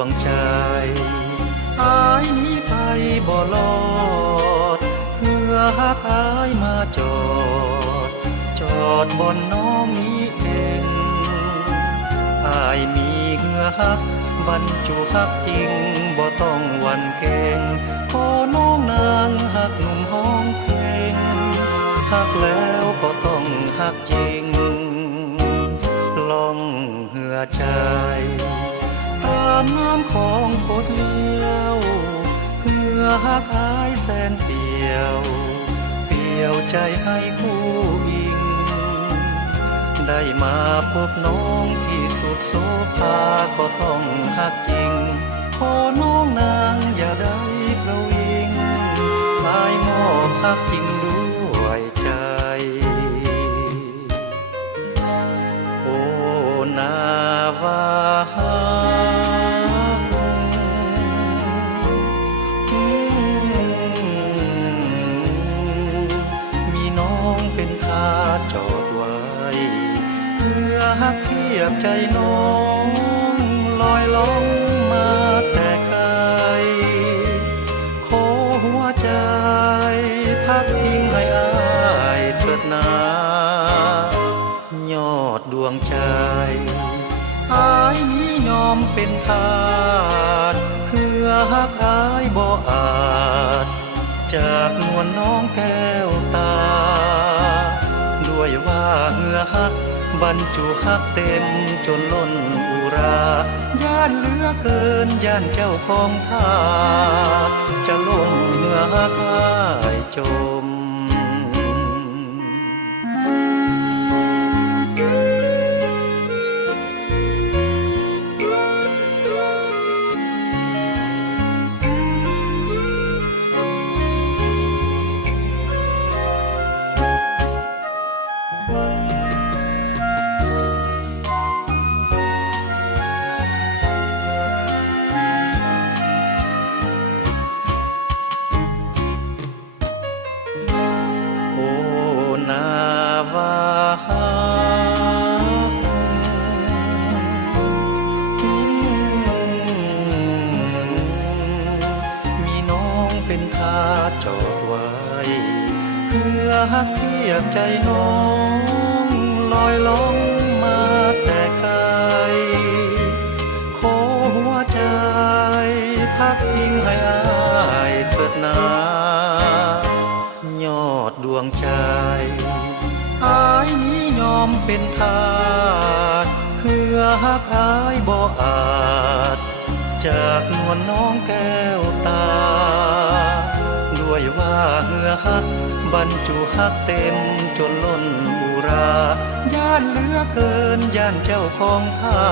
วงใจอายนี้ไปบ่ลอดเพื่อหักอายมาจอดบนน้องนี้เองอายมีเหือหักบรรจุหักจริงบ่ต้องหวั่นเกรงขอน้องนางหักหนุ่มห้องเพลงหักแล้วก็ต้องหักจริงล่องเหือใจตามน้ำของโคตรเลี้ยวเหือหักอายแสนเปลี่ยวใจให้คู่อิงได้มาพบน้องที่สุดโสภาก็ต้องหักจริงขอน้องนางอย่าได้ประวิงอายมอบหักจริงด้วยใจโอ้นาวามีน้องเป็นทาจอดไว้เพื่อหักเทียบใจน้องลอยล่องมาแต่ไกลขอหัวใจพักพิงให้อายเถิดนายอดดวงใจอายนี้ยอมเป็นทาสเพื่อหักอายบ่อาจจากนวลน้องแก้วตาด้วยว่าเหือหักบรรจุหักเต็มจนล้นอุราย่านเหลือเกินย่านเจ้าของท่าจะล่มเหือหักอายจมมีน้องเป็นทาสจอดไว้เพื่อหักเทียบใจน้องลอยล่องมาแต่ไกลขอหัวใจพักพิงให้อายเถิดนายอดดวงใจอายนี้ยอมเป็นทาสเพื่อหักอายบ่อาจจากนวลน้องแก้วตาด้วยว่าเหือหักบรรจุหักเต็มจนล้นอุราย่านเหลือเกินย่านเจ้าของท่า